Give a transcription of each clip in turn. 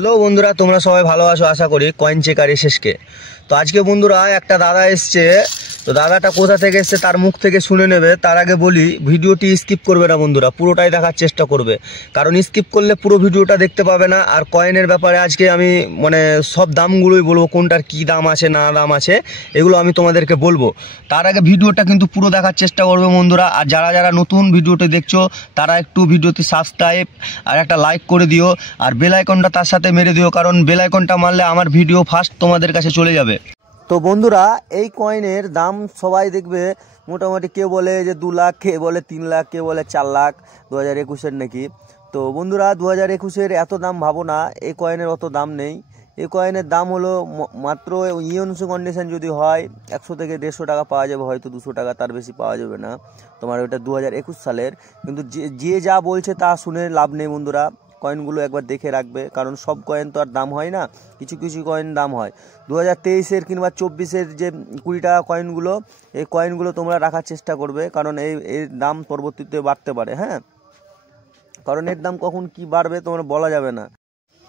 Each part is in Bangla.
হ্যালো বন্ধুরা, তোমরা সবাই ভালো আছো আশা করি। Coin checker SSK. তো আজকে বন্ধুরা একটা দাদা এসছে। তো দাদাটা কোথা থেকে এসছে তার মুখ থেকে শুনে নেবে। তার আগে বলি, ভিডিওটি স্কিপ করবে না বন্ধুরা, পুরোটাই দেখার চেষ্টা করবে, কারণ স্কিপ করলে পুরো ভিডিওটা দেখতে পাবে না। আর কয়েনের ব্যাপারে আজকে আমি সব দামগুলোই বলবো, কোনটার কি দাম আছে না দাম আছে এগুলো আমি তোমাদেরকে বলবো। তার আগে ভিডিওটা কিন্তু পুরো দেখার চেষ্টা করবে বন্ধুরা। আর যারা যারা নতুন ভিডিওটি দেখছো তারা একটু ভিডিওতে সাবস্ক্রাইব আর একটা লাইক করে দিও, আর বেল আইকনটা তার সাথে মেরে দিও, কারণ বেল আইকনটা মারলে আমার ভিডিও ফার্স্ট তোমাদের কাছে চলে যাবে। তো বন্ধুরা, এই কয়েনের দাম সবাই দেখবে মোটামুটি, কেউ বলে যে 2 লাখ, কে বলে 3 লাখ, কে বলে 4 লাখ 2021-এর নাকি। তো বন্ধুরা, 2021-এর এত দাম ভাবো না, এই কয়েনের অত দাম নেই। এই কয়েনের দাম হলো মাত্র ইউএনসি কন্ডিশন যদি হয় 100 থেকে 150 টাকা পাওয়া যাবে, হয়তো 200 টাকা, তার বেশি পাওয়া যাবে না। তোমার ওটা 2021 সালের, কিন্তু যে যা বলছে তা শুনে লাভ নেই বন্ধুরা। কয়েনগুলো একবার দেখে রাখবে, কারণ সব কয়েন তো আর দাম হয় না, কিছু কিছু কয়েন দাম হয়। 2023-এর কিংবা 24-এর যে 20 টাকা কয়েনগুলো, এই কয়েনগুলো তোমরা রাখার চেষ্টা করবে, কারণ এর দাম পরবর্তীতে বাড়তে পারে। হ্যাঁ, কারণ এর দাম কখন কি বাড়বে তোমরা বলা যাবে না।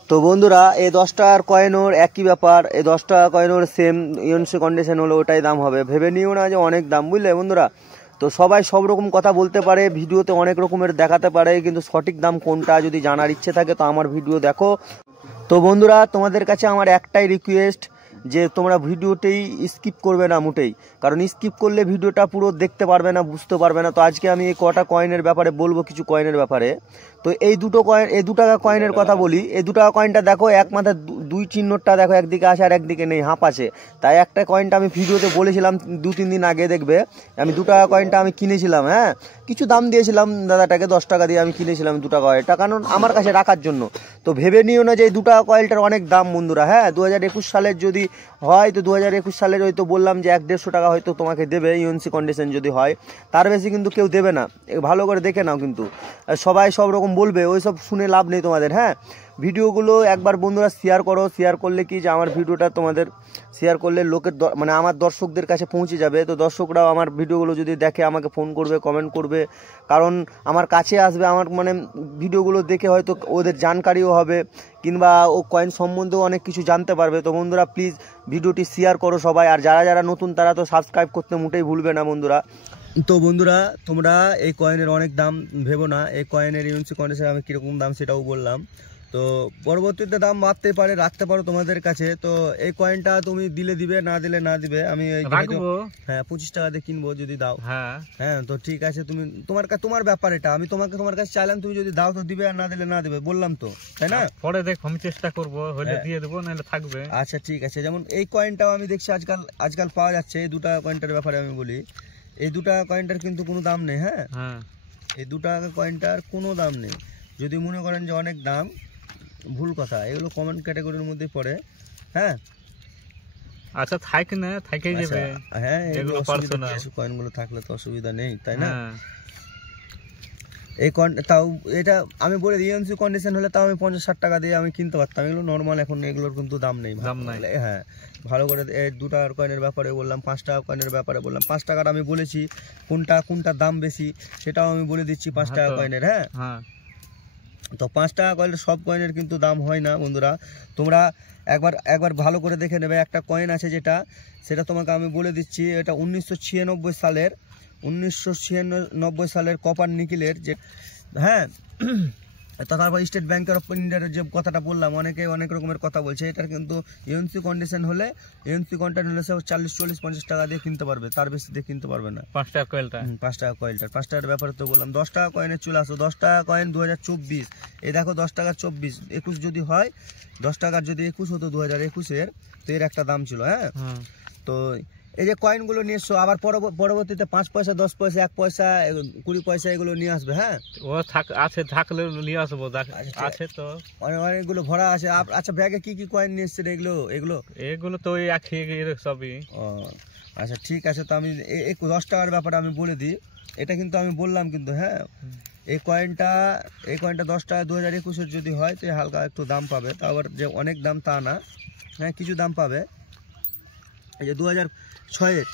তো বন্ধুরা, এই 10 টাকার কয়েনের একই ব্যাপার, এই 10 টাকা কয়েনের সেম ইউএনসি কন্ডিশন হলো ওটাই দাম হবে। ভেবে নিও না যে অনেক দাম, বুঝলে বন্ধুরা। তো সবাই সব রকম কথা বলতে পারে, ভিডিওতে অনেক রকমের দেখাতে পারে, কিন্তু সঠিক দাম কোনটা যদি জানার ইচ্ছে থাকে তো আমার ভিডিও দেখো। তো বন্ধুরা, তোমাদের কাছে আমার একটাই রিকোয়েস্ট, যে তোমরা ভিডিওতেই স্কিপ করবে না মোটেই, কারণ স্কিপ করলে ভিডিওটা পুরো দেখতে পারবে না, বুঝতে পারবে না। তো আজকে আমি এই কটা কয়েনের ব্যাপারে বলবো, কিছু কয়েনের ব্যাপারে। তো এই 2 টাকা কয়েনের কথা বলি। এই 2 টাকা কয়েনটা দেখো, এক মাথায় দুই চিহ্নটা দেখো, একদিকে আছে আর একদিকে নেই, হাঁপ আছে। তাই একটা কয়েনটা আমি ভিডিওতে বলেছিলাম 2-3 দিন আগে, দেখবে আমি 2 টাকা কয়েনটা আমি কিনেছিলাম। হ্যাঁ, কিছু দাম দিয়েছিলাম দাদাটাকে, 10 টাকা দিয়ে আমি কিনেছিলাম 2 টাকা কয়েনটা, কারণ আমার কাছে রাখার জন্য। তো ভেবে নিও না যে এই 2 টাকা কয়েনটার অনেক দাম বন্ধুরা। হ্যাঁ, 2021 সালের যদি হয় তো 2021 সালের হয়তো বললাম যে 1-150 টাকা হয়তো তোমাকে দেবে, ইউএনসি কন্ডিশন যদি হয়। তার বেশি কিন্তু কেউ দেবে না, ভালো করে দেখে নাও। কিন্তু সবাই সব রকম বলবে, ওই সব শুনে লাভ নেই তোমাদের। হ্যাঁ, ভিডিওগুলো একবার বন্ধুরা শেয়ার করো। শেয়ার করলে কি যে আমার ভিডিওটা তোমাদের শেয়ার করলে লোকের আমার দর্শকদের কাছে পৌঁছে যাবে। তো দর্শকরাও আমার ভিডিওগুলো যদি দেখে আমাকে ফোন করবে, কমেন্ট করবে, কারণ আমার কাছে আসবে, আমার ভিডিওগুলো দেখে হয়তো ওদের জানকারিও হবে, কিংবা ও কয়েন সম্বন্ধেও অনেক কিছু জানতে পারবে। তো বন্ধুরা, প্লিজ ভিডিওটি শেয়ার করো সবাই, আর যারা যারা নতুন তারা তো সাবস্ক্রাইব করতে মোটেই ভুলবে না বন্ধুরা। তো বন্ধুরা, তোমরা এই কয়েনের অনেক দাম ভেবো না। এই কয়েনের ইউএনসি কন্ডিশন আমি কীরকম দাম সেটাও বললাম। তো পরবর্তীতে দাম বাড়তে পারে, রাখতে পারো তোমাদের কাছে। তো এই কয়েনটা তুমি দিলে দিবে, না দিলে না দিবে। আমি হ্যাঁ 25 টাকা দিয়ে কিনবো যদি দাও। হ্যাঁ, তো ঠিক আছে, তুমি তোমার ব্যাপার এটা। আমি তোমার কাছে চাইলাম, তুমি যদি দাও তো দিবে, আর না দিলে না দিবে, বললাম তো, তাই না? পরে দেখো, আমি চেষ্টা করবো, হলে দিয়ে দেবো, নাহলে থাকবে। আচ্ছা ঠিক আছে। যেমন এই কয়েনটাও আমি দেখছি আজকাল পাওয়া যাচ্ছে। এই 2 টাকা কয়েনটার ব্যাপারে আমি বলি, এই 2 টাকা কয়েনটার কিন্তু কোনো দাম নেই। হ্যাঁ, এই 2 টাকা কয়েনটার কোনো দাম নেই। যদি মনে করেন যে অনেক দাম, ভুল কথা, এগুলো কমেন্ট ক্যাটাগরির মধ্যে পড়ে। হ্যাঁ, আচ্ছা, থাকে না, থাকেই যাবে। হ্যাঁ, এগুলো পার্সোনাল কয়েনগুলো থাকলে তো অসুবিধা নেই, তাই না? এই তাও এটা আমি বলে দিই, ইউএনসি কন্ডিশন হলে তাও আমি 50-60 টাকা দিয়ে আমি কিনতে পারতাম। এগুলো নর্মাল, এখন এগুলোর কিন্তু দাম নেই। হ্যাঁ, ভালো করে এই 2 টাকার কয়েনের ব্যাপারে বললাম, 5 টাকা কয়েনের ব্যাপারে বললাম। 5 টাকার আমি বলেছি কোনটা দাম বেশি সেটাও আমি বলে দিচ্ছি 5 টাকা কয়েনের। হ্যাঁ, তো 5 টাকা কয়েনের সব কয়েনের কিন্তু দাম হয় না বন্ধুরা। তোমরা একবার ভালো করে দেখে নেবে। একটা কয়েন আছে সেটা তোমাকে আমি বলে দিচ্ছি, এটা 1996 সালের কপার নিকেলের যে। হ্যাঁ, তারপর স্টেট ব্যাংক অফ ইন্ডিয়ার যে কথাটা বললাম, অনেকে অনেক রকমের কথা বলছে। এটার কিন্তু ইউএনসি কন্ডিশন হলে 40-50 টাকা দিয়ে কিনতে পারবে, তার বেশি দিয়ে কিনতে পারবে না। 5 টাকা কয়েলটা 5 টাকা কয়েলটার 5 টাকার ব্যাপারে তো বললাম। 10 টাকা কয়েনের চলে আসো। 10 টাকা কয়েন 2024, এই দেখো 10 টাকা 24-21 যদি হয়, 10 টাকার যদি 21 হতো 2021-এর, তো এর একটা দাম ছিল। হ্যাঁ, তো এই যে কয়েনগুলো নিয়ে এসছো, আবার পরবর্তীতে 5 পয়সা, 10 পয়সা, 1 পয়সা, 20 পয়সা এগুলো নিয়ে আসবে। হ্যাঁ, ও থাকলে নিয়ে আসবো, আছে তো অনেকগুলো ভরা আছে। আচ্ছা, ব্যাগে কি কি কয়েন নিয়ে এসছেন? এগুলো তো একই সবই। ও আচ্ছা ঠিক আছে। তো আমি 10 টাকার ব্যাপারে আমি বলে দিই, এটা কিন্তু আমি বললাম কিন্তু। হ্যাঁ, এই কয়েনটা 10 টাকা 2021-এর যদি হয় তো হালকা একটু দাম পাবে, তা আবার যে অনেক দাম তা না। হ্যাঁ, কিছু দাম পাবে। এই যে 2006-এর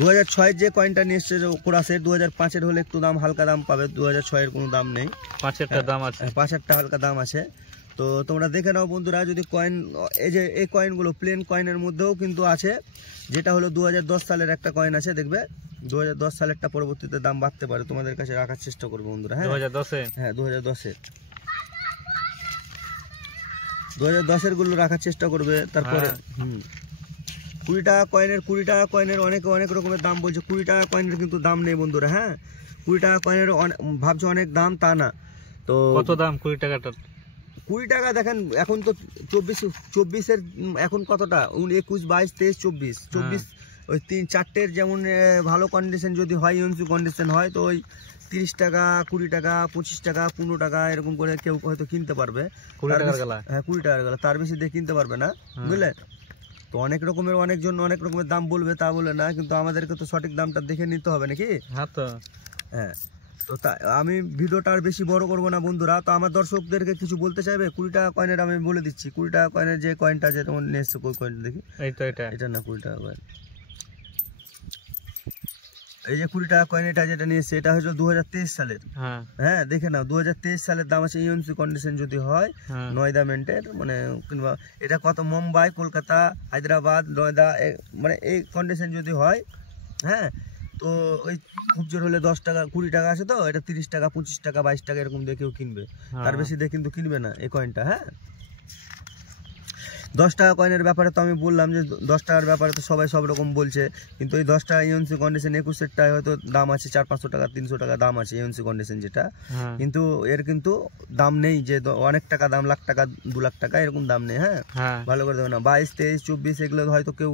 2006 যে কয়েনটা নিয়ে এসছে কোরাসের, 2005 হলে একটু দাম হালকা দাম পাবে, 2006 কোনো দাম নেই, 5-এরটা দাম আছে, 5-8টা হালকা দাম আছে। তো তোমরা দেখে নাও বন্ধুরা, যদি কয়েন এই যে এই কয়েনগুলো প্লেন কয়েনের মধ্যেও কিন্তু আছে, যেটা হলো 2010 সালের একটা কয়েন আছে, দেখবে 2010 সালেরটা পরবর্তীতে দাম বাড়তে পারে, তোমাদের কাছে রাখার চেষ্টা করবে বন্ধুরা। হ্যাঁ 2010-এ, হ্যাঁ 2010 গুলো রাখার চেষ্টা করবে। তারপরে 20 টাকা কয়েনের অনেক রকমের দাম বলছে, 20 টাকা কয়েনের কিন্তু দাম নেই বন্ধুরা। হ্যাঁ 20 টাকা কয়েনের ভাবছো অনেক দাম, তা না। তো কত দাম 20 টাকাটা? 20 টাকা দেখেন এখন তো 24-এর এখন কতটা, 21, 22, 23, 24 ওই 3-4টের যেমন ভালো কন্ডিশন যদি হয়, ইউএনসি কন্ডিশন হয়, তো ওই 30 টাকা, 20 টাকা, 25 টাকা, 15 টাকা এরকম করে কেউ হয়তো কিনতে পারবে। 20 টাকার গলা, হ্যাঁ 20 টাকার গলা, তার বেশি দিয়ে কিনতে পারবে না, বুঝলে। তো অনেক রকমের অনেকজন অনেক রকমের দাম বলবে, তা বলে না, কিন্তু আমাদেরকে তো সঠিক দামটা দেখে নিতে হবে নাকি। হ্যাঁ তো হ্যাঁ, তো আমি ভিডিওটা আর বেশি বড় করবো না বন্ধুরা। তো আমার দর্শকদেরকে কিছু বলতে চাইবে? 20 টাকা কয়েনের আমি বলে দিচ্ছি, 20 টাকা কয়েনের যে কয়েনটা আছে তোমার নিয়ে এসছে, ওই কয়েনটা দেখি, এটা না 20 টাকা কয়েন, এই যে 20 টাকা কয়েন এটা যেটা নিয়ে এসছে, এটা হচ্ছে 2023 সালের। হ্যাঁ দেখে নাও, 2023 সালের দাম আছে, ইউএনসি কন্ডিশন যদি হয়, নয়দা মিন্টের, মানে কিংবা এটা কত, মুম্বাই, কলকাতা, হায়দ্রাবাদ, নয়দা, মানে এই কন্ডিশন যদি হয়, হ্যাঁ তো ওই খুব জোর হলে 10 টাকা 20 টাকা আছে, তো এটা 30 টাকা, 25 টাকা, 22 টাকা এরকম দিয়ে কেউ কিনবে, তার বেশি দিয়ে কিন্তু কিনবে না এই কয়েনটা। হ্যাঁ 10 টাকা কয়েনের ব্যাপারে তো আমি বললাম যে 10 টাকার ব্যাপারে তো সবাই সব রকম বলছে, কিন্তু এই 10 টাকা ইউএনসি কন্ডিশন 21-এরটায় হয়তো দাম আছে 400-500 টাকা, 300 টাকা দাম আছে ইউএনসি কন্ডিশন যেটা, কিন্তু এর কিন্তু দাম নেই যে অনেক টাকা দাম, লাখ টাকা, 2 লাখ টাকা এরকম দাম নেই। হ্যাঁ ভালো করে দেবে না, 22, 23, 24 এগুলো হয়তো কেউ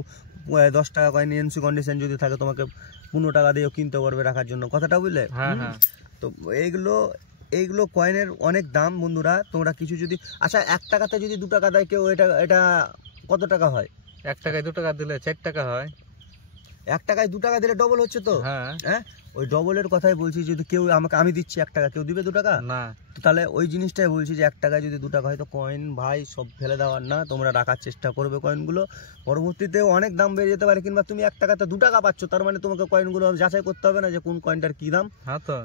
10 টাকা কয়েন ইউএনসি কন্ডিশন যদি থাকে, তোমাকে 15 টাকা দিয়েও কিনতে পারবে রাখার জন্য, কথাটা বুঝলে। তো এইগুলো কয়েনের অনেক দাম বন্ধুরা। তোমরা কিছু যদি, আচ্ছা 1 টাকাতে যদি 2 টাকা দেয় কেউ, এটা কত টাকা হয়? 1 টাকায় 2 টাকা দিলে 4 টাকা হয়। 1 টাকায় 2 টাকা দিলে ডবল হচ্ছে তো। হ্যাঁ ওই ডবলের কথাই বলছি, যদি কেউ আমাকে, আমি দিচ্ছি 1 টাকা, কেউ দিবে 2 টাকা না, তো তাহলে ওই জিনিসটাই বলছি যে 1 টাকায় যদি 2 টাকা হয়, তো কয়েন ভাই সব ফেলে দেওয়ার না, তোমরা রাখার চেষ্টা করবে কয়েনগুলো, পরবর্তীতে অনেক দাম বেড়ে যেতে পারে, কিংবা তুমি 1 টাকাতে 2 টাকা পাচ্ছ, তার মানে তোমাকে কয়েনগুলো যাচাই করতে হবে না যে কোন কয়েনটার কি দাম।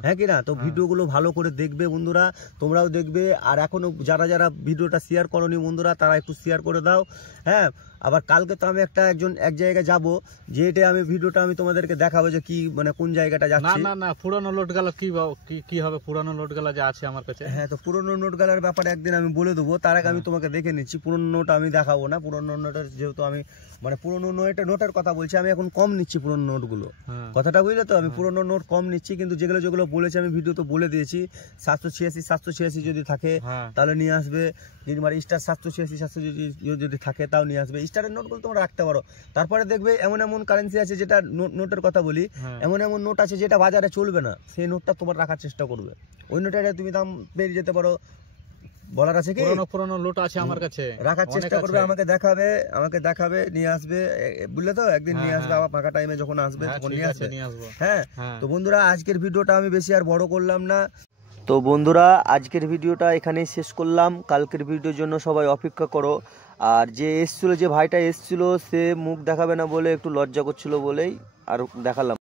হ্যাঁ কি না? তো ভিডিওগুলো ভালো করে দেখবে বন্ধুরা, তোমরাও দেখবে, আর এখনো যারা ভিডিওটা শেয়ার করোনি বন্ধুরা, তারা একটু শেয়ার করে দাও। হ্যাঁ আবার কালকে তো আমি এক জায়গায় যাবো, যেটা আমি ভিডিওটা আমি তোমাদেরকে দেখাবো যে কি, মানে কোন জায়গাটা যাচ্ছি। না পুরানো নোট গালা কি হবে, পুরানো নোট গালা যে আছে আমার কাছে। হ্যাঁ তো পুরনো নোট গালার ব্যাপারে একদিন আমি বলে দেবো, তার আগে আমি তোমাকে দেখে নিচ্ছি। পুরনো নোট আমি দেখাবো না, পুরনো নোটের যেহেতু আমি, মানে পুরনো নোটের কথা বলছি, আমি এখন কম নিচ্ছি পুরনো নোটগুলো, কথাটা বুঝলে তো। আমি পুরনো নোট কম নিচ্ছি, কিন্তু যেগুলো বলেছি আমি ভিডিও তো বলে দিয়েছি, 786 যদি থাকে তাহলে নিয়ে আসবে, কিংবা স্টার 786 যদি থাকে তাও নিয়ে আসবে। স্টারের নোটগুলো তোমরা রাখতে পারো। তারপরে দেখবে এমন কারেন্সি আছে যেটা, নোটের কথা বলি, এমন নোট আছে যেটা বাজারে চলবে না, সেই নোটটা তোমার রাখার চেষ্টা করবে, ওই নোটটা তুমি দাম পেয়ে যেতে পারো। বলার আছে কি, পুরনো নোট আছে আমার কাছে, রাখার চেষ্টা করবে, আমাকে দেখাবে, নিয়ে আসবে, বুঝলে তো। একদিন নিয়ে আসবে, আবার ফাঁকা টাইমে যখন আসবে তখন নিয়ে আসবে। হ্যাঁ তো বন্ধুরা, আজকের ভিডিওটা আমি বেশি আর বড় করলাম না। তো বন্ধুরা, আজকের ভিডিওটা এখানেই শেষ করলাম, কালকের ভিডিওর জন্য সবাই অপেক্ষা করো। আর যে ভাইটা এসছিল, সে মুখ দেখাবে না বলে একটু লজ্জা করছিল বলেই আর দেখালাম।